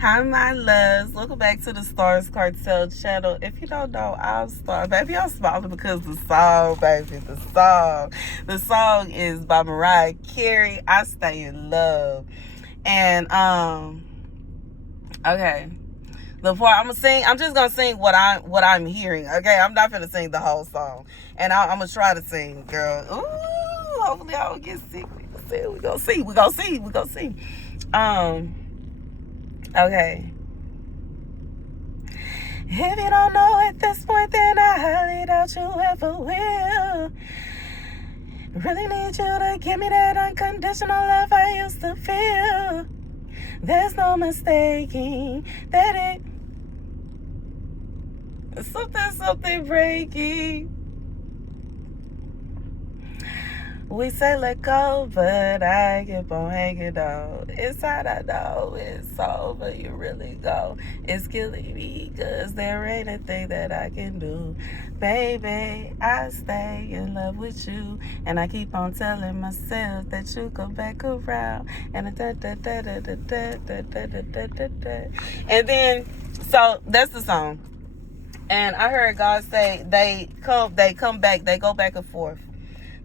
Hi, my loves. Welcome back to the Starscartel channel. If you don't know, I'm Star. Baby, I'm smiling because the song, baby, the song. The song is by Mariah Carey, I Stay in Love. And, okay. The part I'm just gonna sing what I'm hearing. Okay, I'm not gonna sing the whole song. And I'm gonna try to sing, girl. Ooh, hopefully I don't get sick. We gonna see. Okay. If you don't know at this point, then I highly doubt you ever will. Really need you to give me that unconditional love I used to feel. There's no mistaking that something breaking. We say let go, but I keep on hanging on. Inside I know it's over, you really go. It's killing me, cause there ain't a thing that I can do. Baby, I stay in love with you. And I keep on telling myself that you come back around. And and then, so that's the song. And I heard God say they come back, they go back and forth.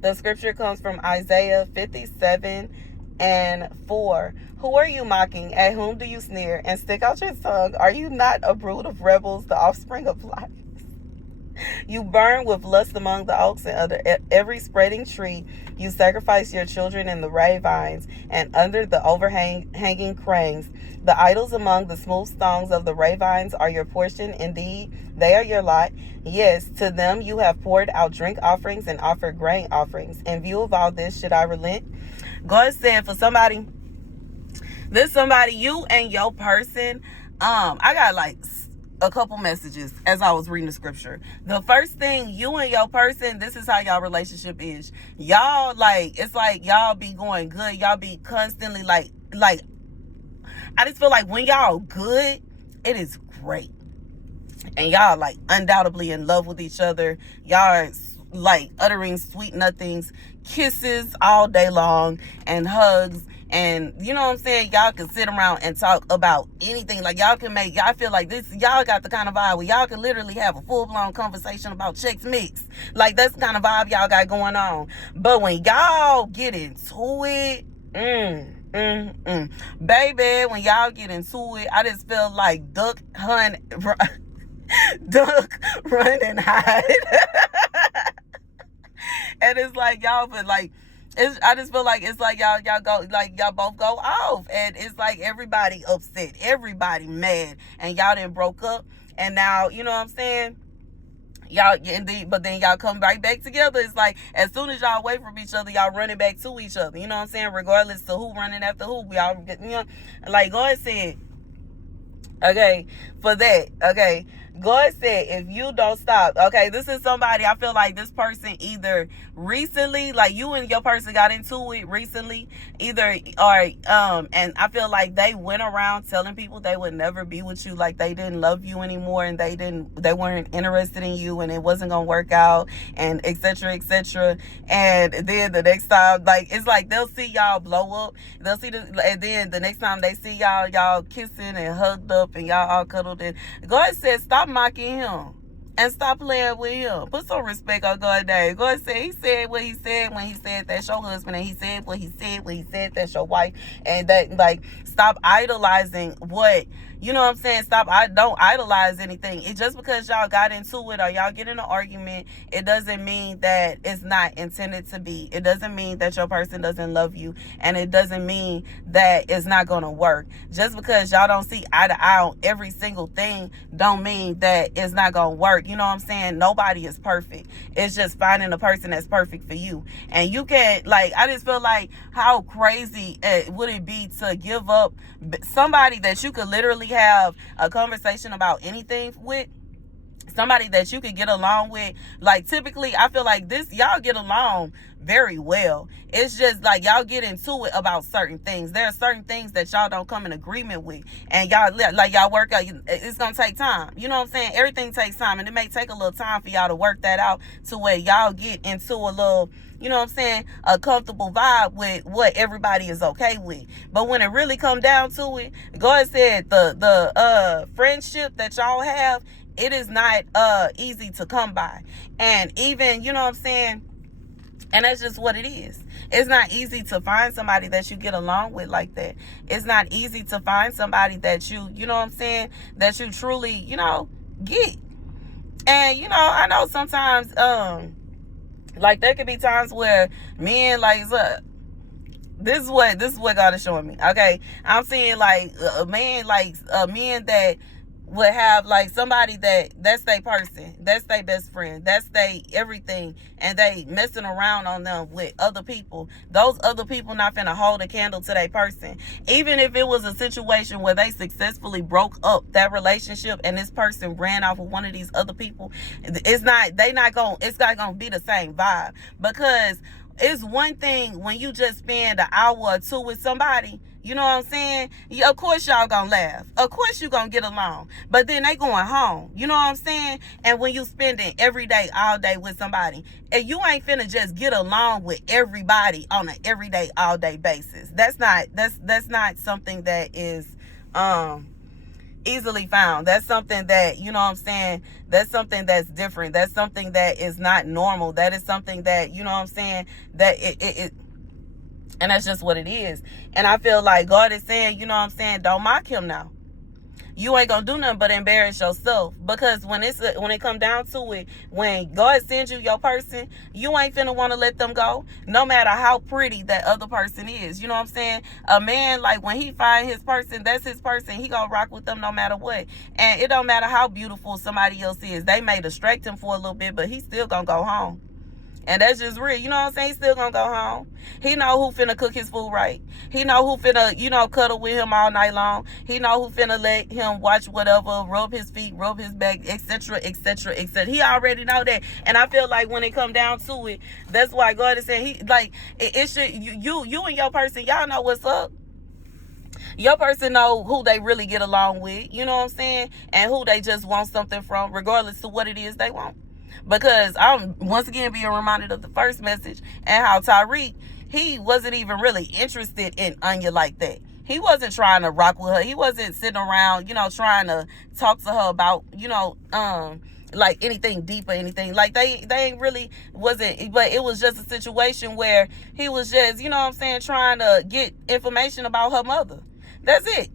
The scripture comes from Isaiah 57:4. Who are you mocking? At whom do you sneer? And stick out your tongue. Are you not a brood of rebels, the offspring of lies? You burn with lust among the oaks and under every spreading tree. You sacrifice your children in the ray vines and under the overhanging cranes. The idols among the smooth stones of the ray vines are your portion. Indeed, they are your lot. Yes, to them you have poured out drink offerings and offered grain offerings. In view of all this, should I relent? God said for somebody, you and your person, I got like a couple messages as I was reading the scripture. The first thing, you and your person, this is how y'all relationship is. Y'all, like, it's like y'all be going good. Y'all be constantly like, I just feel like when y'all good, it is great. And y'all like undoubtedly in love with each other. Y'all are like uttering sweet nothings, kisses all day long, and hugs. And you know what I'm saying? Y'all can sit around and talk about anything. Like y'all feel like this, y'all got the kind of vibe where y'all can literally have a full-blown conversation about Chex Mix. Like that's the kind of vibe y'all got going on. But when y'all get into it, baby, when y'all get into it, I just feel like duck, run and hide. And it's like y'all feel like I just feel like it's like y'all go, like y'all both go off, and it's like everybody upset, everybody mad, and y'all done broke up, and now you know what I'm saying. Y'all indeed, but then y'all come right back together. It's like as soon as y'all away from each other, y'all running back to each other. You know what I'm saying? Regardless of who running after who, y'all get, you know, like God said. Okay, for that, okay, God said if you don't stop, okay, this is somebody, I feel like this person either recently, like you and your person got into it recently, either, or and I feel like they went around telling people they would never be with you, like they didn't love you anymore, and they weren't interested in you, and it wasn't gonna work out, and etc. And then the next time, like it's like they'll see y'all blow up, and then the next time they see y'all kissing and hugged up and y'all all cuddled in. God said stop mocking him and stop playing with him. Put some respect on God's name. God said he said what he said when he said that's your husband, and he said what he said when he said that's your wife, and that, like, stop idolizing what, you know what I'm saying? Don't idolize anything. It's just because y'all got into it or y'all get in an argument, it doesn't mean that it's not intended to be. It doesn't mean that your person doesn't love you, and it doesn't mean that it's not gonna work. Just because y'all don't see eye to eye on every single thing don't mean that it's not gonna work. You know what I'm saying? Nobody is perfect. It's just finding a person that's perfect for you. And you can't, like, I just feel like how crazy would it be to give up somebody that you could literally have a conversation about anything with, somebody that you could get along with. Like typically I feel like y'all get along very well. It's just like y'all get into it about certain things. There are certain things that y'all don't come in agreement with, and y'all work out. It's gonna take time. You know what I'm saying? Everything takes time, and it may take a little time for y'all to work that out to where y'all get into a little you know what I'm saying, a comfortable vibe with what everybody is okay with. But when it really come down to it, God said the friendship that y'all have, it is not easy to come by. And even, you know what I'm saying, and that's just what it is. It's not easy to find somebody that you get along with like that. It's not easy to find somebody that you know what I'm saying, that you truly, get. And, I know sometimes, like, there could be times where men, like, this is what God is showing me. Okay, I'm seeing like a man, like men that would have like somebody that's their person, that's their best friend, that's their everything, and they messing around on them with other people. Those other people not finna hold a candle to their person. Even if it was a situation where they successfully broke up that relationship and this person ran off with one of these other people, it's not gonna be the same vibe. Because it's one thing when you just spend an hour or two with somebody, you know what I'm saying? Yeah, of course y'all gonna laugh. Of course you gonna get along. But then they going home. You know what I'm saying? And when you spending every day, all day with somebody, and you ain't finna just get along with everybody on an everyday, all day basis. That's not something that is easily found. That's something that, you know what I'm saying, that's something that's different. That's something that is not normal. That is something that, you know what I'm saying, that it and that's just what it is. And I feel like God is saying, you know what I'm saying, don't mock him now. You ain't gonna do nothing but embarrass yourself. Because when it come down to it, when God sends you your person, you ain't finna want to let them go, no matter how pretty that other person is. You know what I'm saying? A man, like, when he find his person, that's his person. He gonna rock with them no matter what. And it don't matter how beautiful somebody else is. They may distract him for a little bit, but he's still gonna go home. And that's just real. You know what I'm saying? He's still gonna go home. He know who finna cook his food right. He know who finna, cuddle with him all night long. He know who finna let him watch whatever, rub his feet, rub his back, etc., etc., etc. He already know that. And I feel like when it come down to it, that's why God is saying, it should, you and your person, y'all know what's up. Your person know who they really get along with, you know what I'm saying? And who they just want something from, regardless to what it is they want. Because I'm once again being reminded of the first message and how Tyreek, he wasn't even really interested in Anya like that. He wasn't trying to rock with her. He wasn't sitting around, trying to talk to her about, like anything deep or anything. Like they ain't really wasn't, but it was just a situation where he was just, trying to get information about her mother. That's it.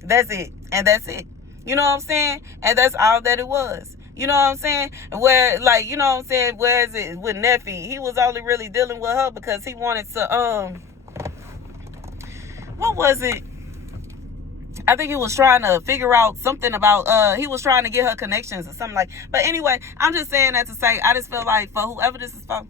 And that's it. You know what I'm saying? And that's all that it was. You know what I'm saying? Where, like, you know what I'm saying? Where is it with Neffy? He was only really dealing with her because he wanted to, what was it? I think he was trying to figure out something about, he was trying to get her connections or something like, but anyway, I'm just saying that to say, I just feel like for whoever this is for,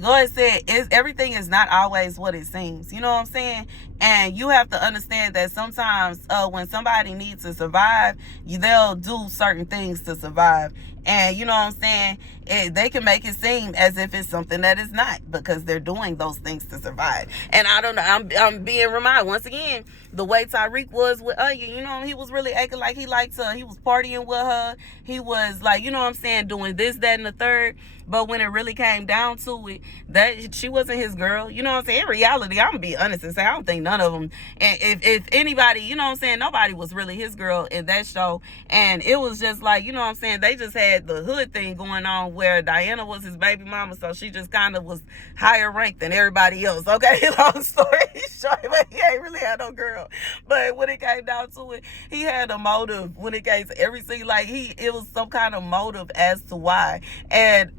God said everything is not always what it seems. You know what I'm saying? And you have to understand that sometimes when somebody needs to survive, they'll do certain things to survive. And you know what I'm saying? They can make it seem as if it's something that is not, because they're doing those things to survive. And I don't know. I'm being reminded once again the way Tyreek was with Anya. He was really acting like he liked her. He was partying with her. He was like, you know what I'm saying, doing this, that, and the third. But when it really came down to it, that she wasn't his girl. You know what I'm saying? In reality, I'm gonna be honest and say I don't think none of them. And if anybody, you know what I'm saying, nobody was really his girl in that show. And it was just like, you know what I'm saying, they just had the hood thing going on where Diana was his baby mama, so she just kind of was higher ranked than everybody else. Okay, long story short, but he ain't really had no girl. But when it came down to it, he had a motive. When it came to everything, like it was some kind of motive as to why. And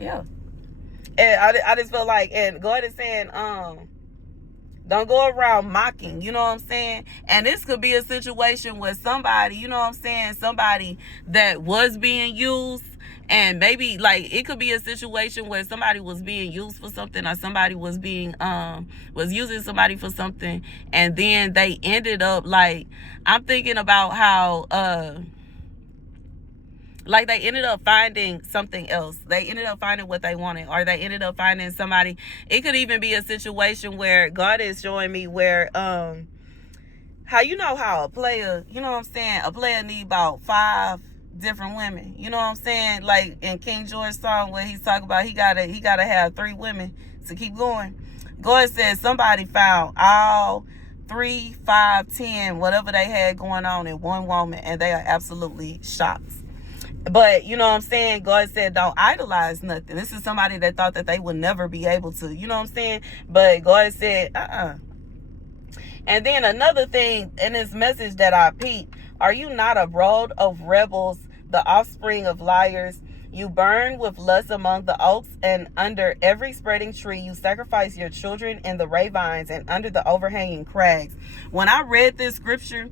yeah, and I just feel like, and God is saying, don't go around mocking, you know what I'm saying? And this could be a situation where somebody, you know what I'm saying, somebody that was being used, and maybe like it could be a situation where somebody was being used for something, or somebody was being was using somebody for something, and then they ended up, like, I'm thinking about how like they ended up finding something else. They ended up finding what they wanted, or they ended up finding somebody. It could even be a situation where God is showing me where how a player, you know what I'm saying, a player need about 5 different women. You know what I'm saying? Like in King George's song where he's talking about he gotta have 3 women to keep going. God said somebody found all 3, 5, 10, whatever they had going on in one woman, and they are absolutely shocked. But you know what I'm saying? God said don't idolize nothing. This is somebody that thought that they would never be able to. You know what I'm saying? But God said, And then another thing in this message that I peeped, are you not a brood of rebels, the offspring of liars? You burn with lust among the oaks, and under every spreading tree you sacrifice your children in the ravines and under the overhanging crags. When I read this scripture,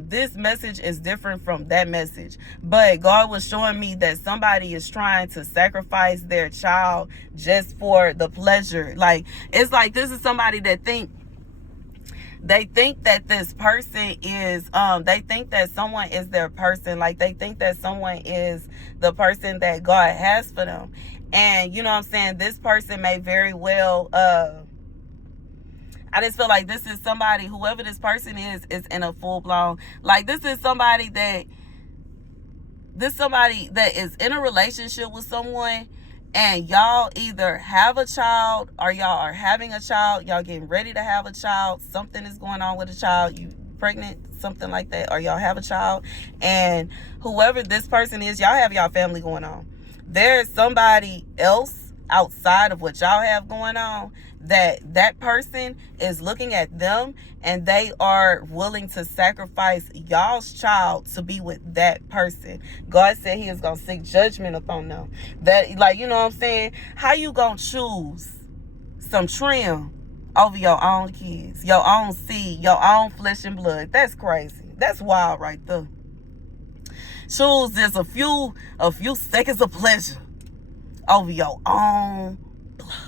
this message is different from that message. But God was showing me that somebody is trying to sacrifice their child just for the pleasure. Like, it's like this is somebody that they think that this person is they think that someone is their person. Like they think that someone is the person that God has for them. And you know what I'm saying, this person may very well I just feel like this is somebody, whoever this person is in a full-blown, like this is somebody that is in a relationship with someone, and y'all either have a child or y'all are having a child, y'all getting ready to have a child, something is going on with a child, you pregnant, something like that, or y'all have a child, and whoever this person is, y'all have y'all family going on. There's somebody else outside of what y'all have going on that person is looking at them, and they are willing to sacrifice y'all's child to be with that person. God said he is gonna seek judgment upon them. That, like, you know what I'm saying? How you gonna choose some trim over your own kids, your own seed, your own flesh and blood? That's crazy. That's wild right there. Choose just a few seconds of pleasure over your own blood.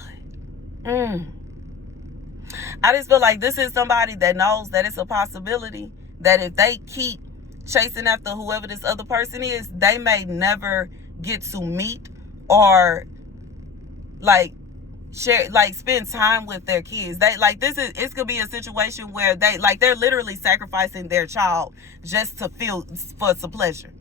I just feel like this is somebody that knows that it's a possibility that if they keep chasing after whoever this other person is, they may never get to meet or like share, like spend time with their kids. They like it's gonna be a situation where they're literally sacrificing their child just to feel for some pleasure.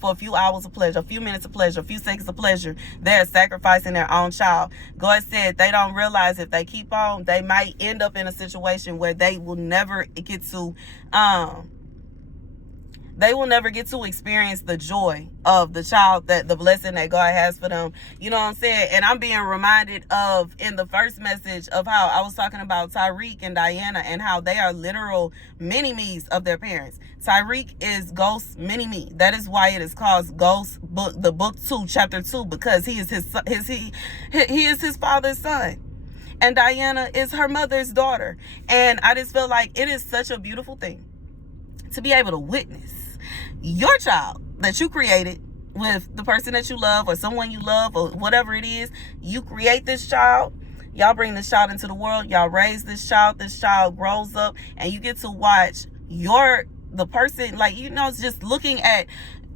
For a few hours of pleasure, a few minutes of pleasure, a few seconds of pleasure, they're sacrificing their own child. God said they don't realize if they keep on, they might end up in a situation where they will never get to experience the joy of the child, that the blessing that God has for them. You know what I'm saying? And I'm being reminded of, in the first message, of how I was talking about Tyreek and Diana and how they are literal mini-me's of their parents. Tyreek is Ghost's mini-me. That is why it is called Ghost Book, the book 2, chapter 2, because he is his father's son. And Diana is her mother's daughter. And I just feel like it is such a beautiful thing to be able to witness your child that you created with the person that you love or someone you love or whatever it is. You create this child, y'all bring this child into the world, y'all raise this child grows up, and you get to watch the person, like, you know, just looking at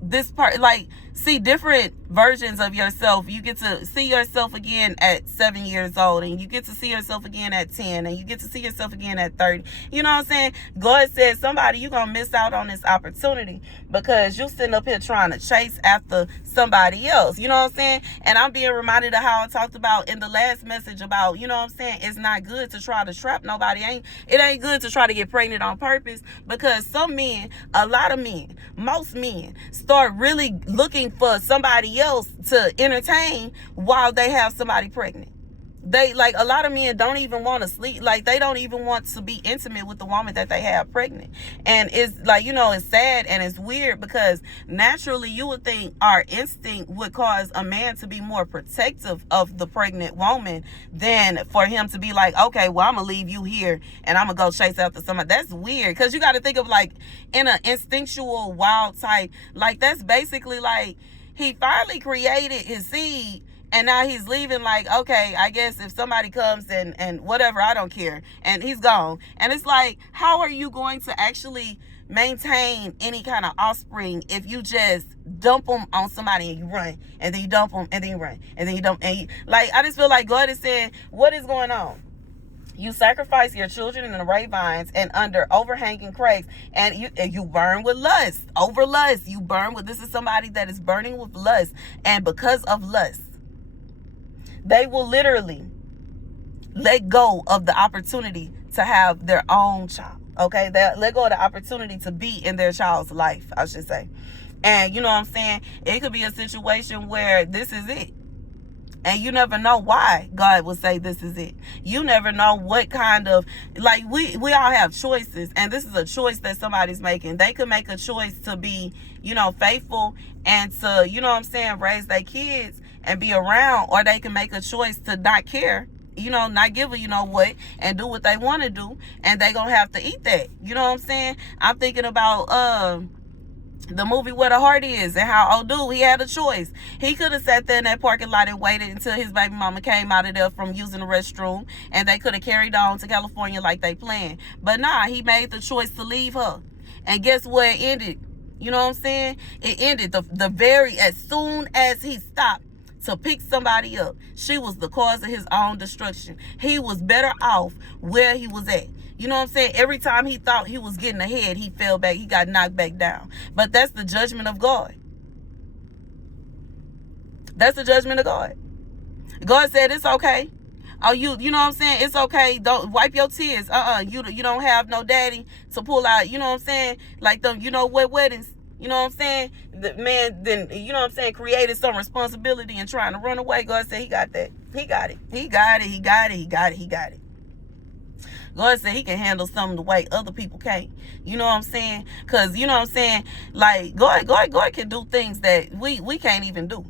this part, like, see different versions of yourself. You get to see yourself again at 7 years old, and you get to see yourself again at 10, and you get to see yourself again at 30. You know what I'm saying? God said, somebody, you're gonna miss out on this opportunity because you sitting up here trying to chase after somebody else. You know what I'm saying? And I'm being reminded of how I talked about in the last message about, you know what I'm saying, it's not good to try to trap nobody. It ain't good to try to get pregnant on purpose, because some men, a lot of men, most men start really looking for somebody else to entertain while they have somebody pregnant. They, like, a lot of men don't even want to sleep, like they don't even want to be intimate with the woman that they have pregnant. And it's like, you know, it's sad and it's weird, because naturally you would think our instinct would cause a man to be more protective of the pregnant woman than for him to be like, okay, well, I'm gonna leave you here and I'm gonna go chase after somebody. That's weird, because you got to think of, like, in an instinctual wild type, like, that's basically like he finally created his seed, and now he's leaving, like, okay, I guess if somebody comes and whatever, I don't care. And he's gone. And it's like, how are you going to actually maintain any kind of offspring if you just dump them on somebody and you run, and then you dump them and then you run, and then you dump, and you, like, I just feel like God is saying, what is going on? You sacrifice your children in the ravines and under overhanging crags, and you burn with lust. Over lust, you burn with. This is somebody that is burning with lust, and because of lust, they will literally let go of the opportunity to have their own child. Okay, they let go of the opportunity to be in their child's life, I should say. And you know what I'm saying? It could be a situation where this is it. And you never know why God will say this is it. You never know what kind of, like, we all have choices. And this is a choice that somebody's making. They could make a choice to be, faithful and to, raise their kids and be around. Or they can make a choice to not care, not give a what, and do what they want to do. And they going to have to eat that. You know what I'm saying? I'm thinking about, the movie Where the Heart Is, and how old dude, he had a choice. He could have sat there in that parking lot and waited until his baby mama came out of there from using the restroom, and they could have carried on to California like they planned. But nah, he made the choice to leave her. And guess where it ended? You know what I'm saying? It ended as soon as he stopped to pick somebody up, she was the cause of his own destruction. He was better off where he was at. You know what I'm saying? Every time he thought he was getting ahead, he fell back. He got knocked back down. But that's the judgment of God. That's the judgment of God. God said it's okay. Oh, you know what I'm saying? It's okay. Don't wipe your tears. You don't have no daddy to pull out. You know what I'm saying? Like them, what weddings. You know what I'm saying? The man then, created some responsibility and trying to run away. God said he got that. He got it. He got it. He got it. He got it. He got it. God said he can handle something the way other people can't. You know what I'm saying? Because, like, God can do things that we can't even do.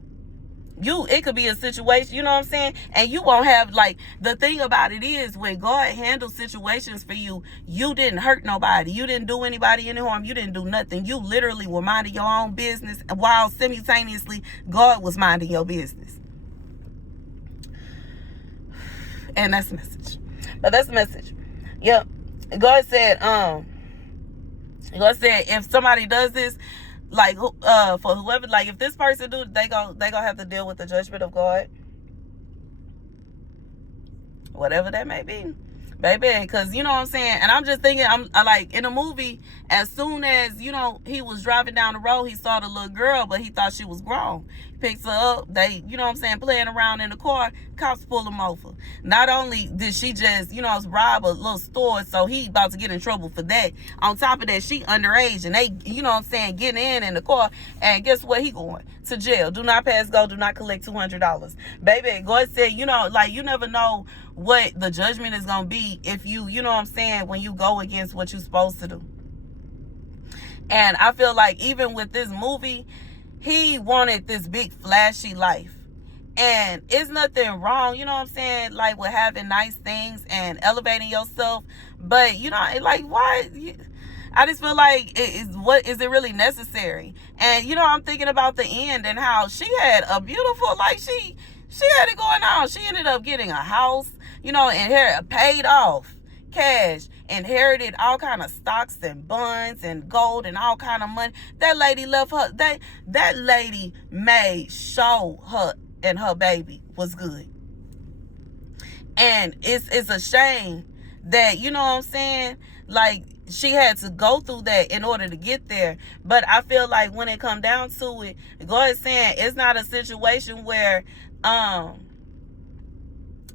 It could be a situation, you know what I'm saying? And you won't have, like, the thing about it is, when God handles situations for you, you didn't hurt nobody. You didn't do anybody any harm. You didn't do nothing. You literally were minding your own business while simultaneously God was minding your business. And that's the message. But that's the message. Yep. God said, if somebody does this, like, for whoever, like, if this person do, they gonna have to deal with the judgment of God, whatever that may be, baby. Because you know what I'm saying. And I'm just thinking, I like, in a movie, as soon as he was driving down the road, he saw the little girl, but he thought she was grown. Picks her up, they, playing around in the car. Cops pull him over. Not only did she just, rob a little store, so he about to get in trouble for that. On top of that, she underage, and they, getting in the car. And guess what? He going to jail. Do not pass go. Do not collect $200. Baby, God said, you never know what the judgment is going to be if you, when you go against what you're supposed to do. And I feel like even with this movie, he wanted this big flashy life. And it's nothing wrong, like, with having nice things and elevating yourself. But, like, why? I just feel like, what is it really necessary? And, I'm thinking about the end and how she had a beautiful, like, she had it going on. She ended up getting a house, and paid off cash, inherited all kind of stocks and bonds and gold and all kind of money. That lady left her. That lady made sure her and her baby was good. And it's a shame that, like, she had to go through that in order to get there. But I feel like when it come down to it, God is saying it's not a situation where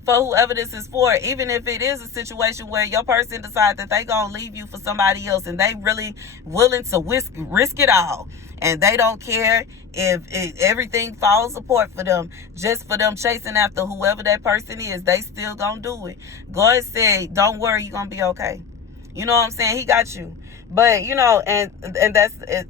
for whoever this is for, even if it is a situation where your person decides that they gonna leave you for somebody else and they really willing to risk it all, and they don't care if everything falls apart for them, just for them chasing after whoever that person is, they still gonna do it. God said, don't worry, you're gonna be okay. You know what I'm saying? He got you. But, and that's it.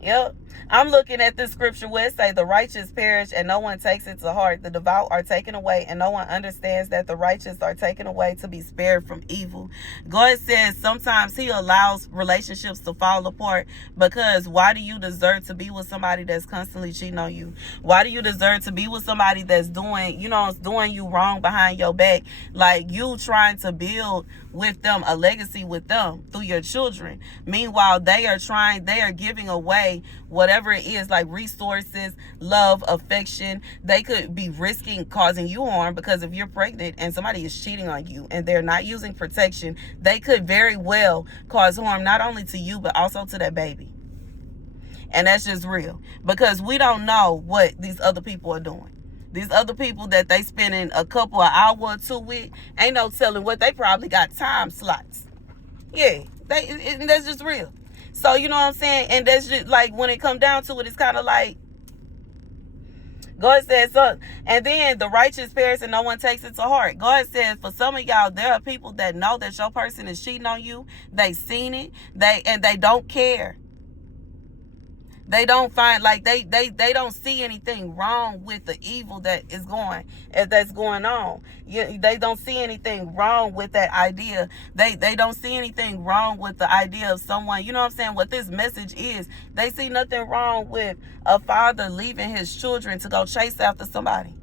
Yep. I'm looking at this scripture where it say the righteous perish and no one takes it to heart. The devout are taken away and no one understands that the righteous are taken away to be spared from evil. God says sometimes he allows relationships to fall apart because why do you deserve to be with somebody that's constantly cheating on you? Why do you deserve to be with somebody that's doing you wrong behind your back? Like, you trying to build with them a legacy with them through your children. Meanwhile, they are giving away what whatever it is, like resources, love, affection. They could be risking causing you harm, because if you're pregnant and somebody is cheating on you and they're not using protection, they could very well cause harm not only to you but also to that baby. And that's just real, because we don't know what these other people are doing. These other people that they spending a couple of hours or two with, ain't no telling what they probably got time slots. Yeah, that's just real. So, you know what I'm saying? And that's just like, when it comes down to it, it's kind of like, God says, so, and then the righteous perish and no one takes it to heart. God says, for some of y'all, there are people that know that your person is cheating on you. They seen it. They don't care. They don't find, like, they don't see anything wrong with the evil that's going on. They don't see anything wrong with that idea. They don't see anything wrong with the idea of someone, you know what I'm saying, what this message is. They see nothing wrong with a father leaving his children to go chase after somebody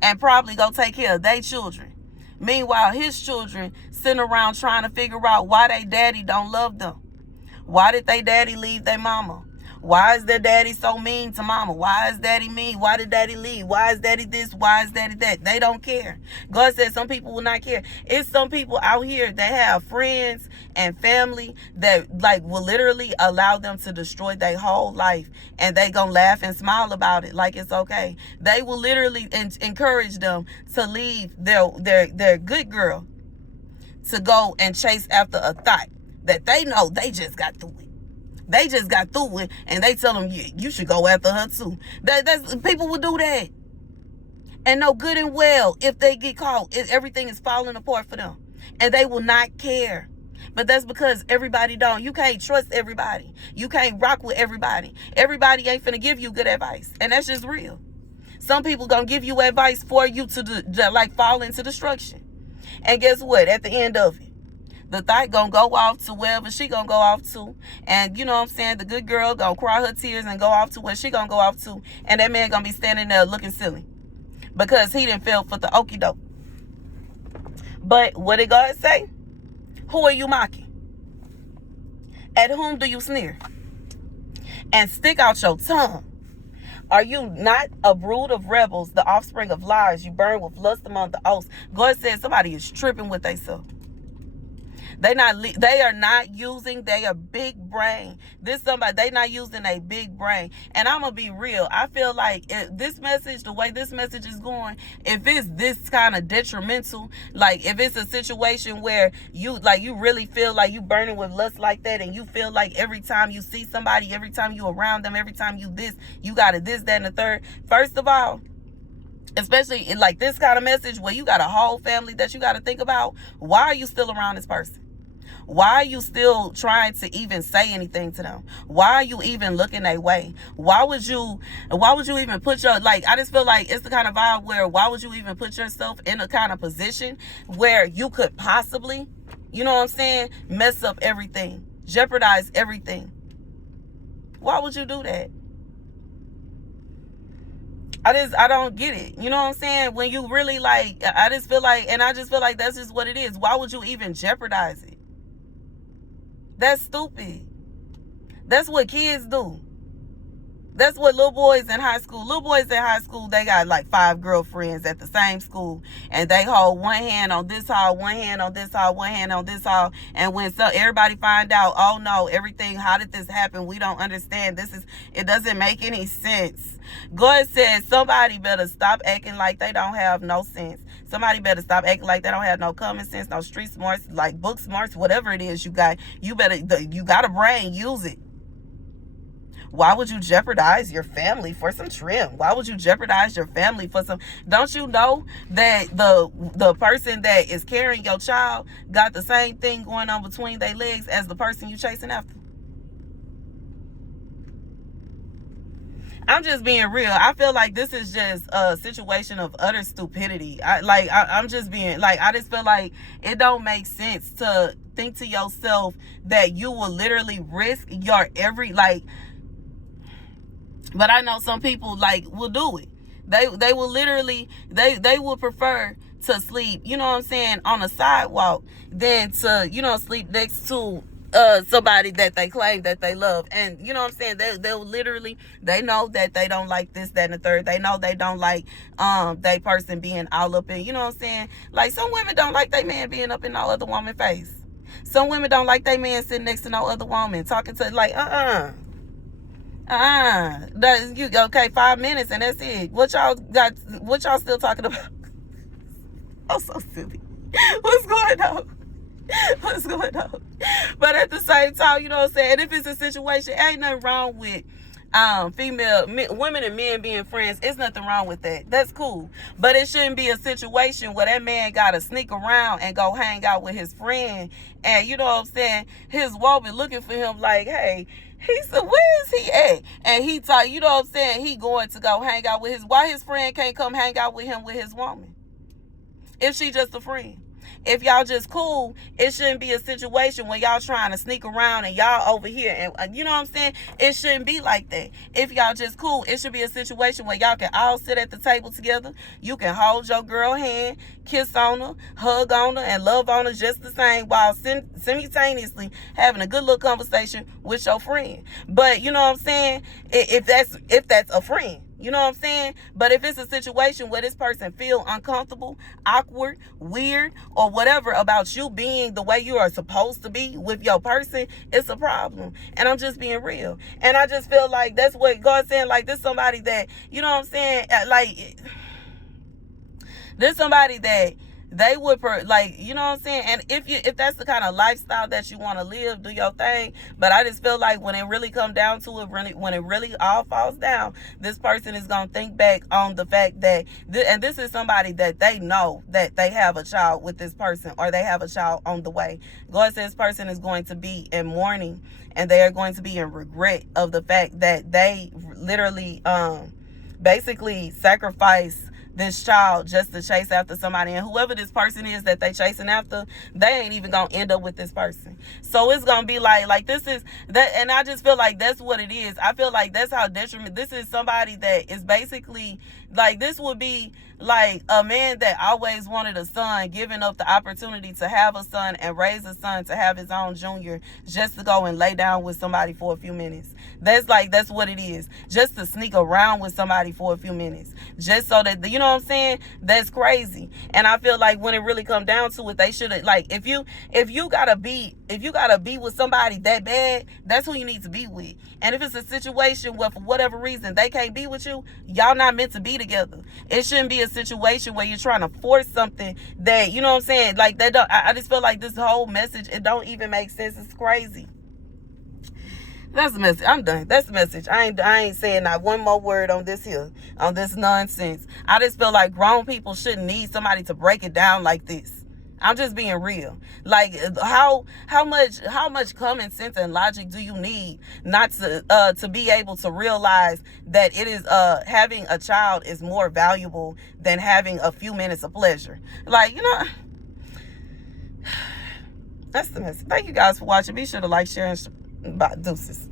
and probably go take care of their children. Meanwhile, his children sitting around trying to figure out why they daddy don't love them. Why did they daddy leave their mama? Why is their daddy so mean to mama? Why is daddy mean? Why did daddy leave? Why is daddy this? Why is daddy that? They don't care. God says some people will not care. It's some people out here that have friends and family that, like, will literally allow them to destroy their whole life, and they gonna laugh and smile about it like it's okay. They will literally encourage them to leave their good girl to go and chase after a thought that they know they just got through it. They just got through with, and they tell them, you should go after her too. That's people will do that. And know good and well, if they get caught, everything is falling apart for them. And they will not care. But that's because everybody don't. You can't trust everybody. You can't rock with everybody. Everybody ain't finna give you good advice. And that's just real. Some people gonna give you advice for you to like fall into destruction. And guess what? At the end of it, the thought gonna go off to wherever she gonna go off to. And you know what I'm saying? The good girl gonna cry her tears and go off to where she gonna go off to. And that man gonna be standing there looking silly, because he didn't fell for the okie doke. But what did God say? Who are you mocking? At whom do you sneer? And stick out your tongue. Are you not a brood of rebels, the offspring of liars? You burn with lust among the oaths. God said somebody is tripping with themselves. They are not using their big brain. They not using a big brain. And I'm gonna be real. I feel like this message, the way this message is going, if it's this kind of detrimental, like if it's a situation where you really feel like you burning with lust like that, and you feel like every time you see somebody, every time you around them, every time you got a this, that, and the third. First of all, especially in like this kind of message where you got a whole family that you got to think about, why are you still around this person? Why are you still trying to even say anything to them? Why are you even looking their way? Why would you even put I just feel like it's the kind of vibe where why would you even put yourself in a kind of position where you could possibly, you know what I'm saying, mess up everything, jeopardize everything? Why would you do that? I don't get it. You know what I'm saying? When you really I just feel like that's just what it is. Why would you even jeopardize it? That's stupid. That's what kids do. That's what little boys in high school, they got like 5 girlfriends at the same school, and they hold one hand on this hall, one hand on this hall, one hand on this hall. And when everybody find out, oh no, everything, how did this happen? We don't understand. It doesn't make any sense. God says somebody better stop acting like they don't have no sense. Somebody better stop acting like they don't have no common sense, no street smarts, like book smarts, whatever it is you got. You got a brain, use it. Why would you jeopardize your family for some trim? Why would you jeopardize your family for some? Don't you know that the person that is carrying your child got the same thing going on between their legs as the person you chasing after? I'm just being real. I feel like this is just a situation of utter stupidity. I just feel like it don't make sense to think to yourself that you will literally risk your but I know some people will do it. They will literally, they will prefer to sleep, you know what I'm saying, on a sidewalk than to, sleep next to somebody that they claim that they love. And you know what I'm saying, they'll literally, they know that they don't like this, that, and the third. They know they don't like they person being all up in, you know what I'm saying, like some women don't like they man being up in no other woman face. Some women don't like they man sitting next to no other woman talking to, like, that you okay, 5 minutes and that's it. What y'all got? What y'all still talking about? I'm so silly. What's going on? What's going on? But at the same time, you know what I'm saying, if it's a situation, ain't nothing wrong with women and men being friends. It's nothing wrong with that. That's cool. But it shouldn't be a situation where that man gotta sneak around and go hang out with his friend, and you know what I'm saying, his woman looking for him like, hey, he said, where is he at? And he thought, you know what I'm saying, he going to go hang out with why his friend can't come hang out with him with his woman if she just a friend? If y'all just cool, it shouldn't be a situation where y'all trying to sneak around and y'all over here. And you know what I'm saying? It shouldn't be like that. If y'all just cool, it should be a situation where y'all can all sit at the table together. You can hold your girl hand, kiss on her, hug on her, and love on her just the same, while simultaneously having a good little conversation with your friend. But you know what I'm saying? If that's a friend. You know what I'm saying? But if it's a situation where this person feel uncomfortable, awkward, weird, or whatever about you being the way you are supposed to be with your person, it's a problem. And I'm just being real. And I just feel like that's what God's saying. Like, this somebody that, you know what I'm saying? Like, there's somebody that they would like, you know what I'm saying? And if that's the kind of lifestyle that you want to live, do your thing. But I just feel like when it really come down to it, when it really all falls down, this person is going to think back on the fact that and this is somebody that they know that they have a child with this person, or they have a child on the way. God says this person is going to be in mourning, and they are going to be in regret of the fact that they literally basically sacrifice this child just to chase after somebody. And whoever this person is that they chasing after, they ain't even gonna end up with this person. So it's gonna be like this is that. And I just feel like that's what it is. I feel like that's how detriment. This is somebody that is basically like, this would be like a man that always wanted a son, giving up the opportunity to have a son and raise a son to have his own junior, just to go and lay down with somebody for a few minutes. That's what it is. Just to sneak around with somebody for a few minutes, just so that, you know what I'm saying? That's crazy. And I feel like when it really come down to it, they should have, like, if you gotta be with somebody that bad, that's who you need to be with. And if it's a situation where for whatever reason they can't be with you, y'all not meant to be together. It shouldn't be a situation where you're trying to force something that, you know what I'm saying, like, that don't. I just feel like this whole message, it don't even make sense. It's crazy. That's the message. I'm done. That's the message. I ain't saying not one more word on this here, on this nonsense. I just feel like grown people shouldn't need somebody to break it down like this. I'm just being real. Like, how much common sense and logic do you need not to be able to realize that it is having a child is more valuable than having a few minutes of pleasure? Like, you know, that's the message. Thank you guys for watching. Be sure to like, share, and deuces.